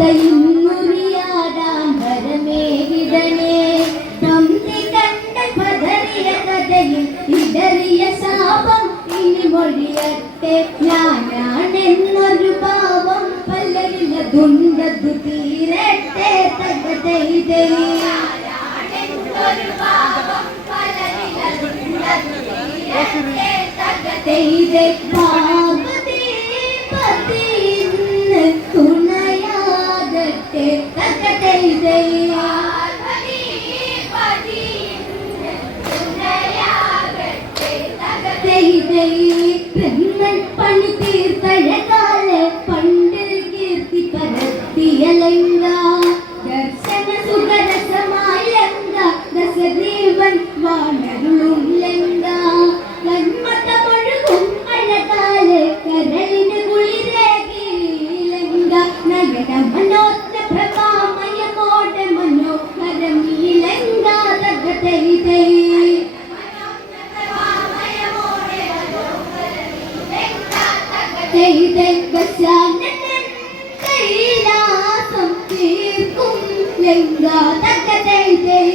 കഥയിന്നുറിയാടാൻ വരമേകിടണേ തമ്പി കണ്ട പതറിയ കഥയിൽ ഇടറിയ ശാപം ഇനി മൊഴിയട്ടെ ഞാനാണെന്നൊരു ഭാവം പല്ലരിലതുണ്ടതു തീരട്ടെ തകതൈതൈ പാർവതി പതിന്ന് തുണയാകട്ടെ തകതൈതൈ പണി തീർത്തഴകാലെ പണ്ടിൽ കീർത്തി പരത്തിയലങ്ക ദർശന സുഖരസമായ ദശദീവൻ വാണരുളും ലങ്ക കന്മതമൊഴുകും അഴകാലെ കരളിന് കുളിരേകിലങ്ക നഗര മനോജ്ഞ പ്രഭാമയമോടെ മനോഹരമീലങ്ക തകതൈതൈ കൈലാസം തീർക്കും ലങ്ക തകതൈതൈ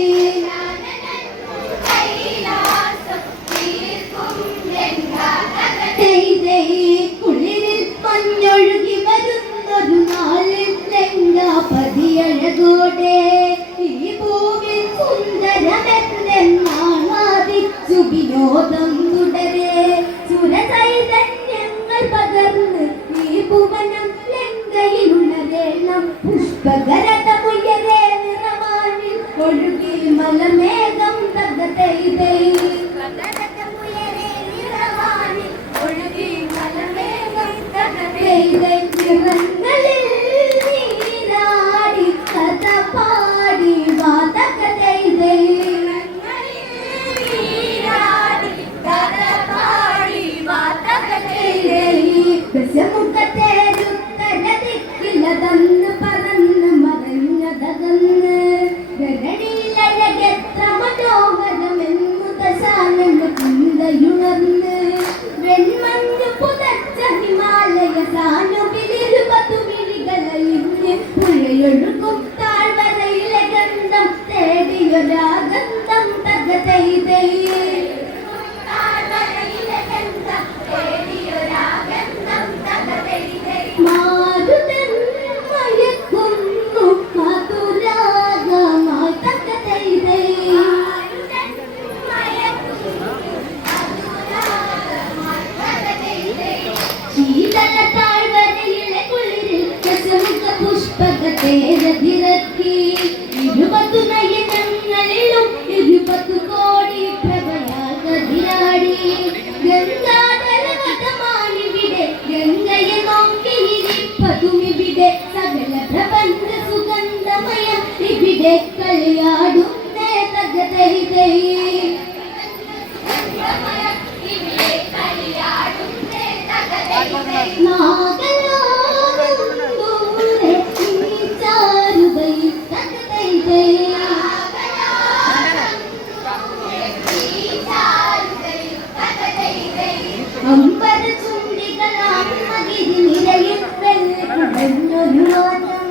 കുളിരിൽ മഞ്ഞൊഴുകി വരുന്നൊരു നാളിൽ ലങ്ക പതിയഴകോടെ ഈ ഭൂവിൽ സുന്ദരമെന്നാണാദിച്ചു വിനോദം തുടരെ സുരചൈതന്യങ്ങൾ പകർന്ന് ഈ ഭുവനം ലങ്കയിലുണരേണം പുഷ്പകരതമുയരെ നിറവാനിൽ ഒഴുകി മലമേഘം തകതൈതൈ നിറങ്ങളിൽ നീരാടി കഥ പാടി വാതകതൈതൈ ദശമുഖത്തേരുത്തരതിക്കിലതന്ന് പറന്ന് മറഞ്ഞതകന്ന് ഗരടിയിലഴകെത്ര മനോഹരമെന്നു ദശാനന് ചിന്തയുണർന്ന് വെൺമഞ്ഞു പുതച്ച ഹിമാലയ സാനുവിലിരുപതു മിഴികളയിഞ്ഞ് പുഴയൊഴുകും താഴ്വരയിലെ ഗന്ധം തേടിയൊരാഗന്ധം തകതൈതൈ മാരുതൻ മയക്കുന്നു മധുരാഗമായി തകതൈതൈ ശീതള താഴ്വരയിലെ കുളിരിൽ ദശമുഖ പുഷ്പകതേരതിരക്കി 20 നയനങ്ങളിലും 20 കോടി പ്രഭയാൽ കതിരാടി ഗംഗാധരവതമാണിവിടെ ഗംഗയെ നോക്കിയിരിപ്പതുമിവിടെ സകല പ്രപഞ്ച സുഗന്ധമയം ഇവിടെ കളിയാടുന്നേ തകതൈതൈ നാഗലോകം ദൂരെ ചാരുകയിൽ തകതൈതൈ അമ്പര ചുണ്ടികളാം മകിരി നിരയിൽ വെള്ളിക്കുടഞ്ഞൊരു വാനം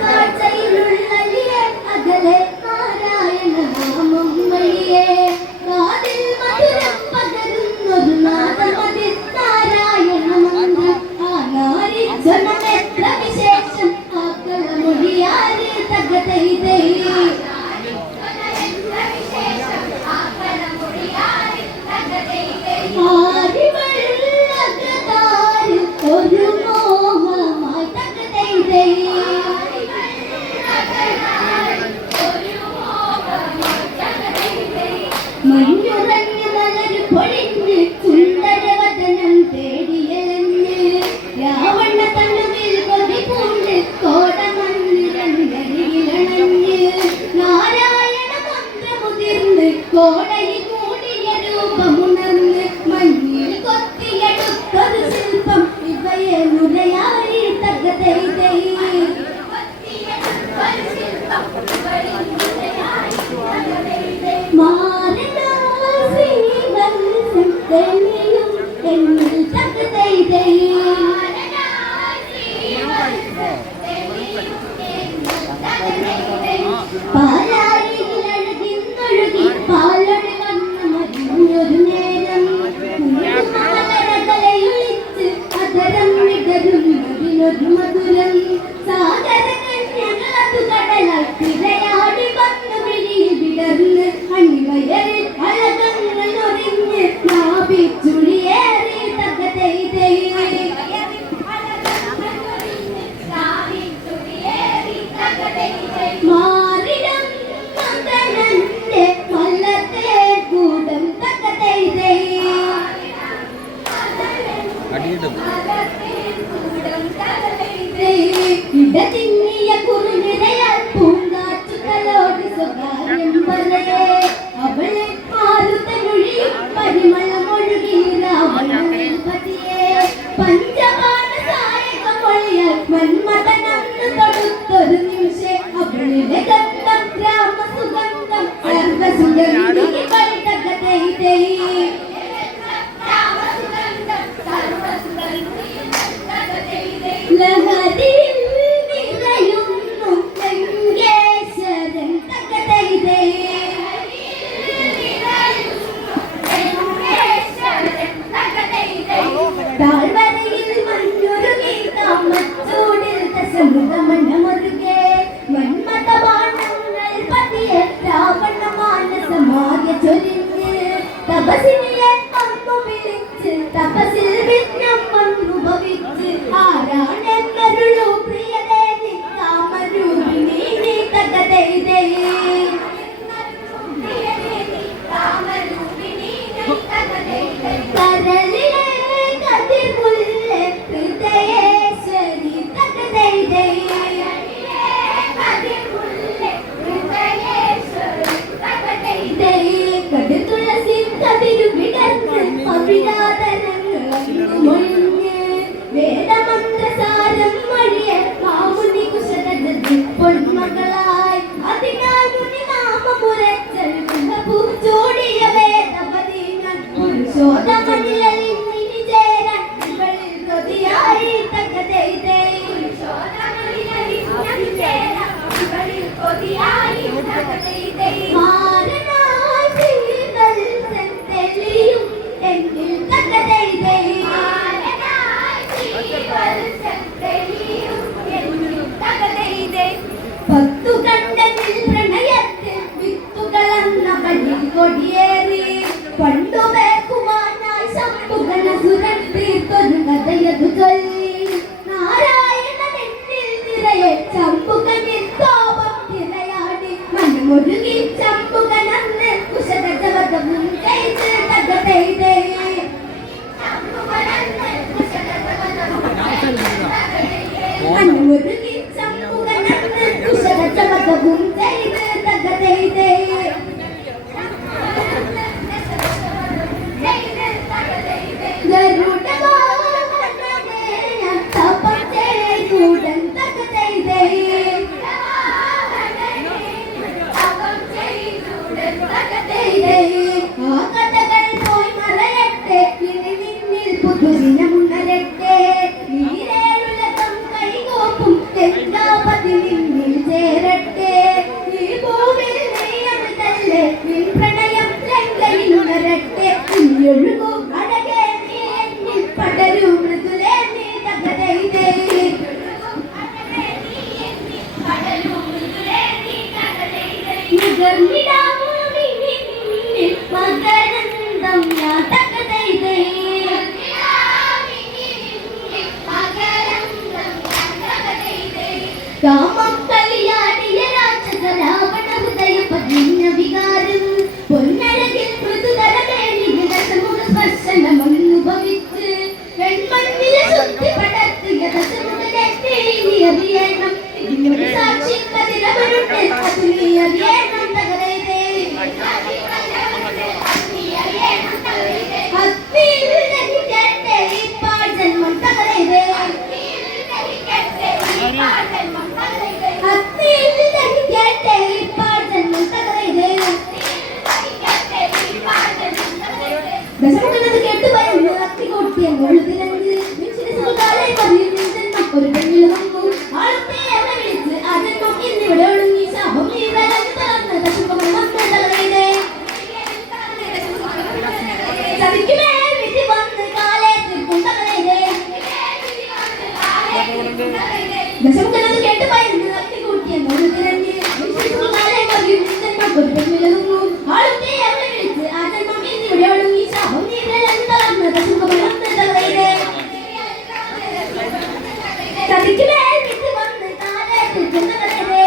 കാഴ്ചയിലുള്ളിയെ അകലെ നാരായണ നാമം വഴിയെ കാതിൽ മധുരം പകരുന്നൊരു നാദമതിൽ നാരായണ മന്ത്രം ആ നാരി ജനമെത്ര വിശേഷം ആക്കള മൊഴിയാരി തകതൈതൈ ഒരു മോഹമായി തകതൈതൈ മഞ്ഞുറഞ്ഞു മലരു പൊഴിഞ്ഞ് സുന്ദരവദനം തേടിയലഞ്ഞ് രാവണ തണ്ണുവിൽ കൊതി പൂണ്ട് കോടമണ്ണിരണ്ടരികിലണഞ്ഞ് നാരായണ മന്ത്രമുതിർന്ന് കോടയിൽ കൂടിയ രൂപമുണർന്ന് മഞ്ഞിൽ കൊത്തിയെടുത്തൊരു ശില്പം ഇവയെ നുരയാരി തകതൈതൈ മാരനാ തിന്നിയ കുറുനിരയാൽ പൂങ്കാറ്റുകളോട് സ്വകാര്യം പറയേ അവളെ മാറുതമൊഴിയും പരിമളമൊഴുകിയ പതിയെ പഞ്ചപാന സായകമൊഴിയാൽ മന്മഥനന്ന് തൊടുത്തൊരു നിമിഷേ അവളുടെ ഗന്ധം ഗ്രാമസുഗന്ധം സർവസുഗന്ധി ലഹരിയിൽ നിറയുന്നു ലങ്കേശ്വരൻ തകതൈതേ താഴ്വരയിൽ മഞ്ഞുരുകി താമച്ചൂടിൽ ദശമുഖമണ്ണമൊരുകെ മന്മഥബാണങ്ങൾ പതിയെ രാവണ മാനസമാകെ ചൊരിഞ്ഞ് തപസിനെ അന്നു വിളിച്ച് തപസിൽ വിഘ്നം അനുഭവിച്ച് ആരാണെന്നരുളൂ പ്രിയദേവി കാമരൂപിണി നീ തകതൈതേ കരളിലെ കതിർമുല്ലേ ഹൃദയേശ്വരി തകതൈതേ കടുതുളസി കതിരു വിടർന്ന് അഭിരാധനങ്ങളൊഴിഞ്ഞ് വേദമന്ത്രസാരം മൊഴിയെ മാമുനി കുശലജി പൊന്മകളായി അതിനാൽ മുനി നാമമുരച്ചൽ ചൂടിയ വേദപതി ഞാൻ പുരുഷോത്തമനിലയിൽ നിനി ചേരാൻ ഇവളിൽ കൊതിയായി തകതൈതേ പുരുഷോത്തമനിലയിൽ നിനി ചേരാൻ ഇവളിൽ കൊതിയായി തകതൈതേ കൊടിയേറി പണ്ടു വേക്കുവാനായി ശംഭുഗണ സുരത്തീർത്തൊരു കഥയതു ചൊല്ലി നാരായണനെന്നിൽ നിറയെ ശംഭുഗനിൽ കോപം തിരയാടി മനമൊരുകി ശംഭുഗനന്ന് കുശലജവതവും ചെയ്ത് തകതൈതേ മനമൊരുകി ശംഭുഗനന്ന് കുശലജവതവും ചെയ്ത് തകതൈതേ രാമം കല്യാണിയ രാക്ഷസ രാവണ ഹൃദയ പതിഞ്ഞ വികാരം പൊന്നഴകിൽ മൃദുതരമേനി വിരസമുഖ സ്പർശനമനുഭവിച്ച് വെൺമണ്ണിലെ ശുദ്ധി പടർത്തിയ ദശമുഖനെ നീ അറിയണം ഇതിനൊരു സാക്ഷി കതിരവരുണ്ട് അത് നീ അറിയണം തകരേ അഗ്നിയിൽ ദഹിക്കട്ടെ ഈ പാഴ്ജന്മം തകരേ ദശമുഖനത് കേട്ടുപോയെന്ന് അഗ്നി കൊട്ടിയ മുഴുതിരണ്ട് ഒരു പെണ്ണിൽ വന്നു ആളത്തെ അവനെ വിളിച്ച് ആ ജന്മം ഇന്നിവിടെ ഒടുങ്ങി ശാപം നീ വലഞ്ഞു തളർന്ന് ദശമുഖൻ വന്നതേ ചതിക്കുമേൽ വിധി വന്ന് കാലേ തീർക്കുന്നതേ ദശമുഖനത് കേട്ടുപോയെന്ന് അഗ്നി കൂട്ടിയ മുഴുതിരണ്ട് ഒരു പെണ്ണിൽ വന്നു ആളത്തെ അവനെ വിളിച്ച് ആ ജന്മം ഇന്നിവിടെ ഒടുങ്ങി ശാപം നീ വലഞ്ഞു തളർന്ന് ദശമുഖൻ വന്നതേ ചതിക്കുമേൽ വിധി വന്ന് കാലേ തീർക്കുന്നതേ